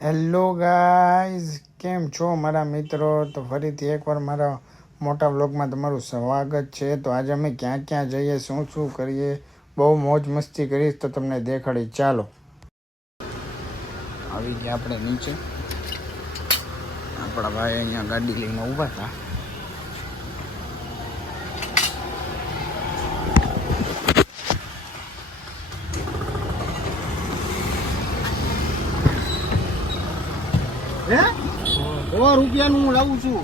Hello guys, કેમ છો મારા મિત્રો? તો ફરીથી એકવાર મારા મોટા વ્લોગમાં તમારું સ્વાગત છે. તો આજે અમે ક્યાં ક્યાં જઈએ, શું શું કરીએ, બહુ મોજ મસ્તી કરીશ તો તમને દેખાડી. ચાલો, આવી ગયા આપણે નીચે. આપણા ભાઈ અહીંયા ગાડી લઈને ઊભા હતા. ₹100 હું લાવું છું.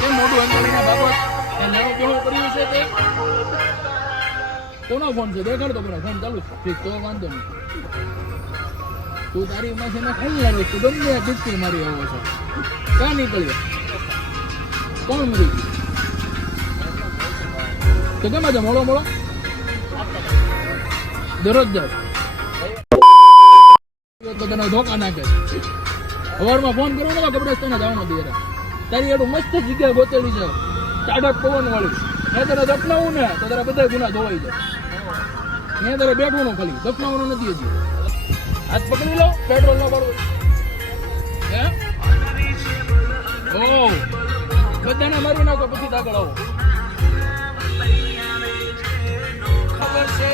કેમ મોટું અંતરીના બાબત લેવો કેવું કર્યું છે તે કોનો ફોન છે? દેખાડતો પેલા ફોન ચાલુ છે. ઠીક, તો વાંધો નહીં. તું તારી માથે ના ખાઈ લાવે, તું ગમે ડિસ્કી મારી આવો છો. ક્યાં નીકળ્યો? કોણ મરી ગયું? તો કેમ છે મોડો મોડો દરરોજ જાવ તો તને ધોકા નાખે. સવારમાં ફોન કરો ને કબ્રસ્તાને જવાનો દે. તારી એડું મસ્ત જગ્યા ગોતેલી છે, ટાઢક પવન વાળી. મેં તને દફનાવું ને તો તારા બધા ગુના ધોવાઈ જાય. મેં તારે બેઠવાનું ખાલી, દફનાવાનું નથી હજી. હાથ પકડી લો, પેટ્રોલ ન ભરવું. હે ઓ બધાને મારી નાખો પછી આગળ આવો. ખબર છે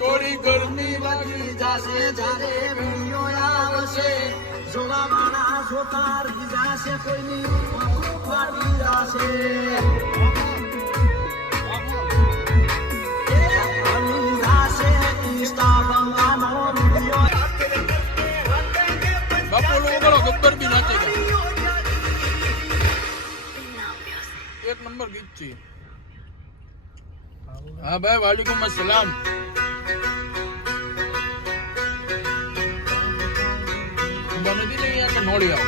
થોડી ગરમી લાગી જાશે જ્યારે વિડિયો આવશે. જોવા માણા જોતાર જાશે કોઈની ફાટી જાશે. બાપુ લોકો બોલો ગબ્બર બી નાચે. એક નંબર ગીત છે. હા ભાઈ, વાલેકુમ અસલામ. બનતી નહીં આ તો નોડી આવો.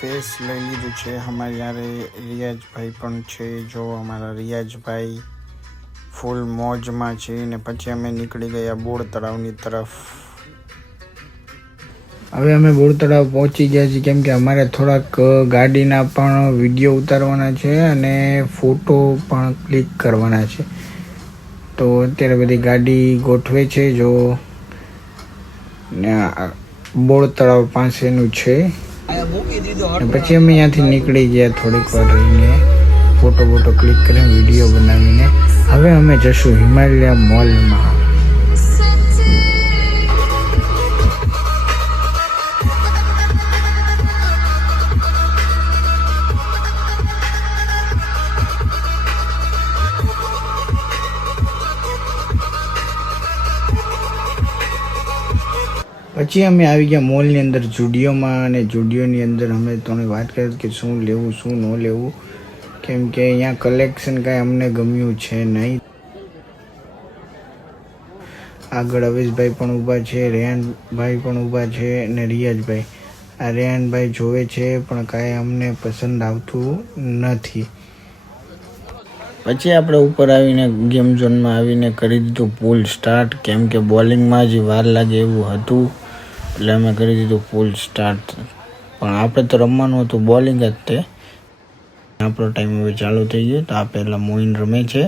ફેસ લઈ લીધું છે. અમારે યારે રિયાજભાઈ પણ છે. જો અમારા રિયાજભાઈ ફૂલ મોજમાં છે. ને પછી અમે નીકળી ગયા બોર તળાવની તરફ. હવે અમે બોર તળાવ પહોંચી ગયા છીએ, કેમ કે અમારે થોડાક ગાડીના પણ વિડીયો ઉતારવાના છે અને ફોટો પણ ક્લિક કરવાના છે. તો અત્યારે બધી ગાડી ગોઠવે છે. જો બોર તળાવ પાસેનું છે. પછી અમે અહીંયાથી નીકળી ગયા, થોડીક વાર રહીને ફોટો બોટો ક્લિક કરીને વિડીયો બનાવીને હવે અમે જશું હિમાલય મોલમાં. પછી અમે આવી ગયા મોલની અંદર, જુડિયોમાં. અને જુડિયોની અંદર અમે તમને વાત કરી કે શું લેવું શું ન લેવું, કેમ કે અહીંયા કલેક્શન કાંઈ અમને ગમ્યું છે નહીં. આગળ અવેશભાઈ પણ ઊભા છે, રેહાનભાઈ પણ ઊભા છે અને રિયાજભાઈ. આ રેહાનભાઈ જોવે છે પણ કાંઈ અમને પસંદ આવતું નથી. પછી આપણે ઉપર આવીને ગેમ ઝોનમાં આવીને કરી દીધું પુલ સ્ટાર્ટ, કેમ કે બોલિંગમાં જ વાર લાગે એવું હતું એટલે અમે કરી દીધું પુલ સ્ટાર્ટ. પણ આપણે તો રમવાનું હતું બોલિંગ જ તે. આપણો ટાઈમ હવે ચાલુ થઈ ગયો. તો આ પહેલાં મોઇન રમે છે.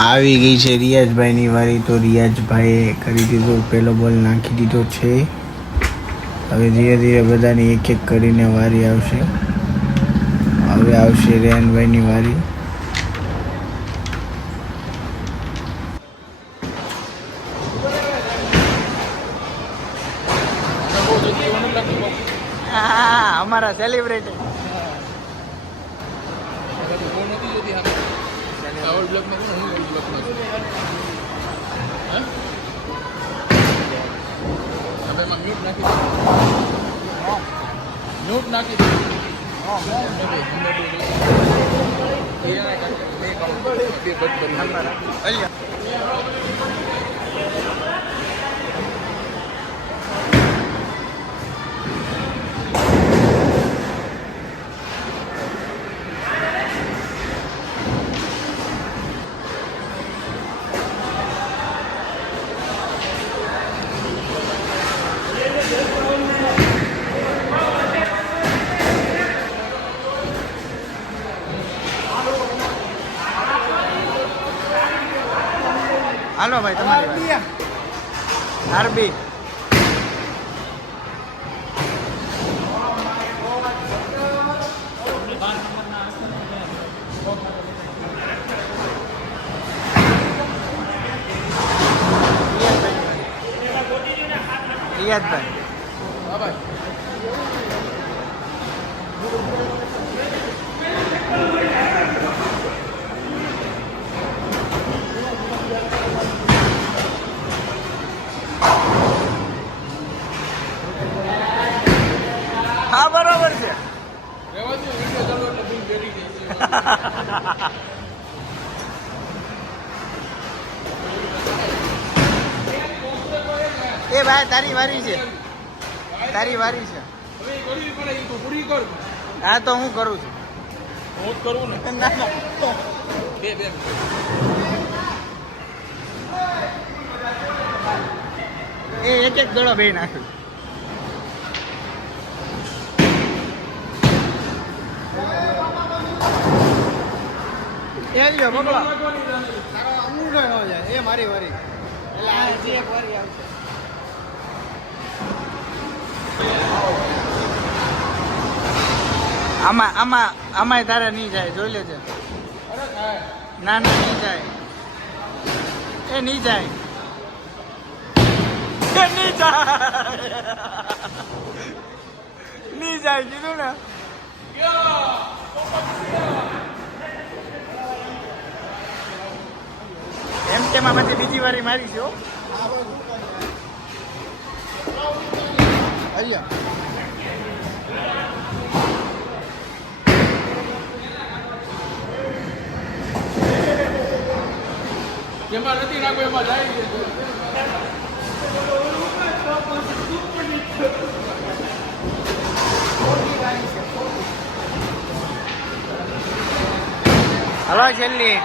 આવી ગઈ છે રિયાજભાઈની વારી. તો રિયાજભાઈએ કરી દીધું, પહેલો બોલ નાખી દીધો છે. હવે ધીરે ધીરે બધાની એક એક કરીને વારી આવશે. હવે આવશે રેહાનભાઈની વારી. અમારા સેલિબ્રિટી નોટ નાખી હાલો ભાઈ તમારી વાત. આરબી રિયાદભાઈ હા ભાઈ હા બરોબર છે. રહેવા દો વિડીયો ચાલો એટલે બિલ બેરી જાય છે એ ભાઈ તારી વારી છે, તારી વારી છે. હવે એ કરવી પડે એ તો પૂરી કર હા તો હું કરું છું. હું જ કરું ને ના ના બે એ એક એક દડો બે નાખ્યું. એ લ્યો પકડો. તારો અંગૂઠો ન જાય એ મારી વારી. એટલે આ હજી એક વારી આવશે. આમાં તારે નહીં જાય, જોઈ લેજે. અરે થાય ના ના નહીં જાય, એ નહીં જાય, એ નહીં જાય, નહીં જાય કીધું ને. એમ તેમાં પછી બીજી વારી મારી છે. જેમાં નથી નાખો એમાં જાય છે. હલો છેલ્લી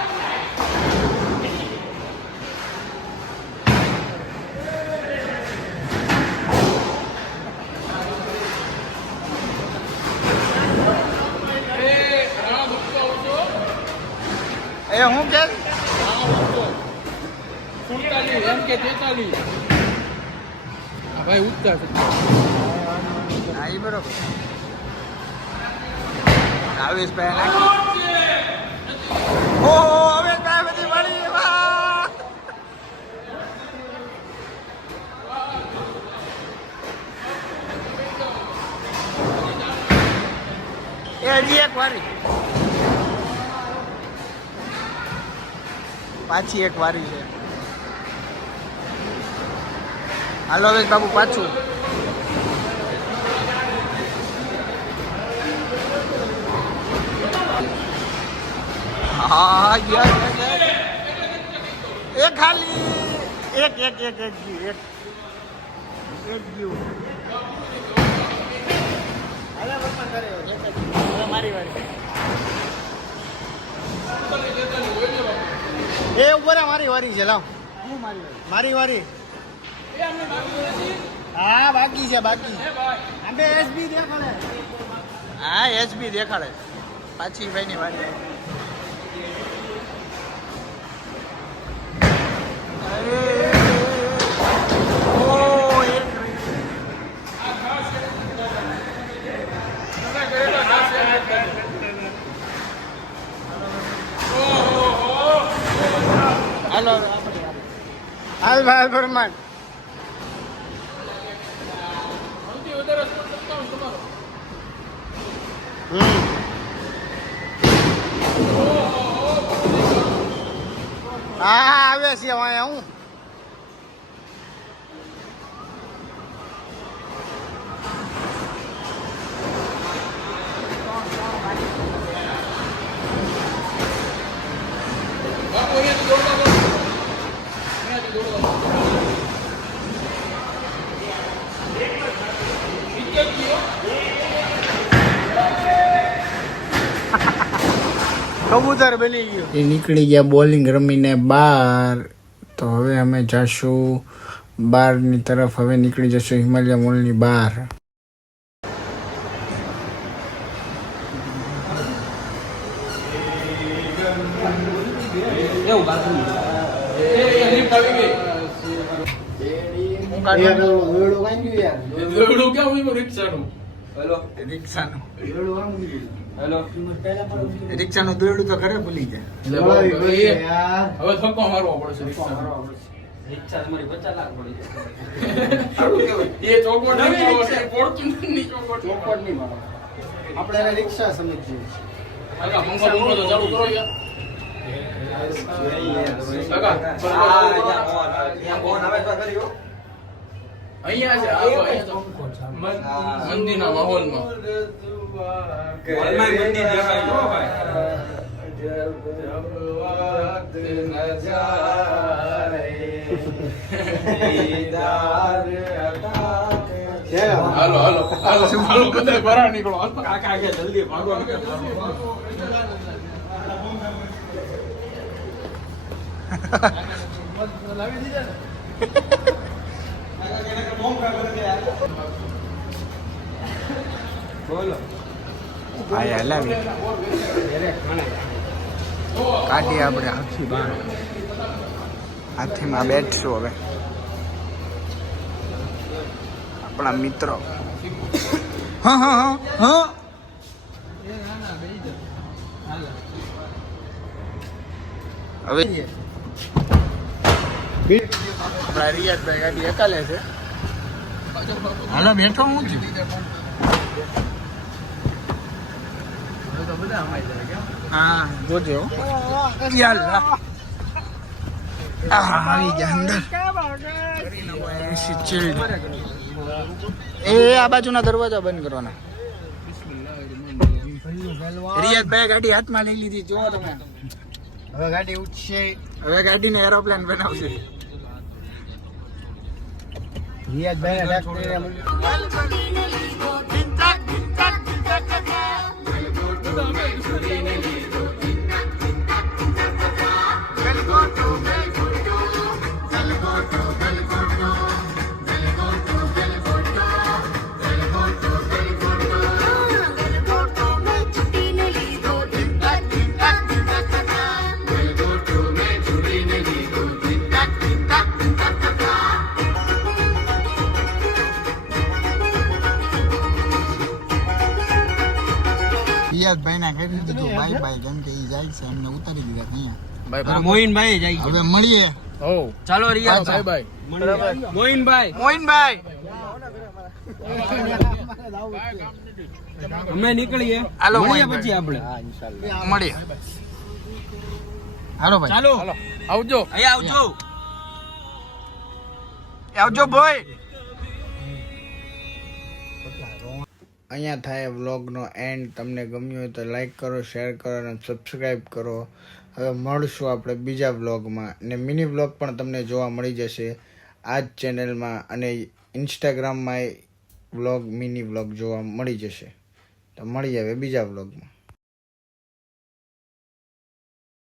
એ હું કે 47 એમ કે 43 ભાઈ ઉઠતા છે. હા એ બરોબર. આવેશભાઈ નાખી. ઓહો આવેશભાઈ બધી મળી. વાહ એ હજી એક વારી, પાછી એક વારી છે. હાલો હવે બાબુ પાછું. હા યસ એ ખાલી એક એક એક એક જીવ એક એક જીવ. હવે મારી વારી. એ ઉપર મારી વારી છે. લાવ મારી વારી. હા બાકી છે બાકી. આંબે એસબી દેખાડે. હા એસબી દેખાડે. પાછી ભાઈની વારી. હાલો હાલ ભાઈ ફરમાન. સૌથી વધારે સ્કોર 57 તમારો. હા આવે છે અહીંયા હું. બાપુ અહીંયાથી દોડવા દો. અહીંયાથી દોડવા દો. વિકેટ ગયો. કબૂતર બની ગયું. એ નીકળી ગયા બોલિંગ રમીને બહાર. તો હવે અમે જશું બહારની તરફ. હવે નીકળી જશું હિમાલય મોલની બહાર. એવું બાકી એ લિફ્ટ આવી ગઈ દોરડું ક્યાં હોય રિક્ષાનું રિક્ષાનું હેલો રિક્ષાનું દોરડું તો ઘરે ભૂલી જાય. હવે થપ્પો મારવો પડશે રિક્ષાનો. એ ચોકવટ નહીં મારો, એ ફોર્ચ્યુનરની ચોકવટ. આપણે એને રિક્ષા સમજીએ કાકા પંખો બંખો તો ચાલુ કરો યાર. કાકા અહીંયા છે અહીંયા તો મંદિરના માહોલમાં હાલો હાલો હાલો હાલો બધા બહાર નીકળો હાલો. કાકા કે જલ્દી ભાગો લાવી દીધા ને બોલો હા હલાવી કાઢી આપણે આખી બહાર હાથીમાં બેઠશું હવે આપણા મિત્રો. હા હા હા હા હવે આપણા રિયાદભાઈ ગાડી એકાલે છે. હાલો બેઠો હું છું. તો બધા અમાઈ જાય કેમ હા જોજો યાલ્લા આવી ગયા અંદર. એસી ચિલ્ડ. એ આ બાજુના દરવાજા બંધ કરવાના. રિયાદભાઈ ગાડી હાથમાં લઈ લીધી. જો તમે હવે ગાડી ઉઠશે હવે ગાડીને એરોપ્લેન બનાવશે. રિયાજભાઈ રિયાદભાઈ ના કરી દીધું બાય બાય કેમ કે ઈ જાય છે એમને ઉતારી દીધા અહીંયા. બાય મોહિનભાઈ જાય હવે મળીએ. ઓ ચાલો રિયા બાય બાય મોહિનભાઈ મોહિનભાઈ અમે નીકળીએ હાલો મળીએ મોહિનભાઈ. પછી આપણે મળીએ. હાલો ભાઈ ચાલો હાલો આવજો અહીંયા આવજો આવજો ભાઈ. અહીંયા થાય વ્લોગનો એન્ડ. તમને ગમ્યું હોય તો લાઈક કરો, શેર કરો અને સબસ્ક્રાઈબ કરો. હવે મળશું આપણે બીજા વ્લોગમાં ને મિની વ્લોગ પણ તમને જોવા મળી જશે આ જ ચેનલમાં અને ઇન્સ્ટાગ્રામમાં વ્લોગ મિની વ્લોગ જોવા મળી જશે. તો મળી આવે બીજા વ્લોગમાં.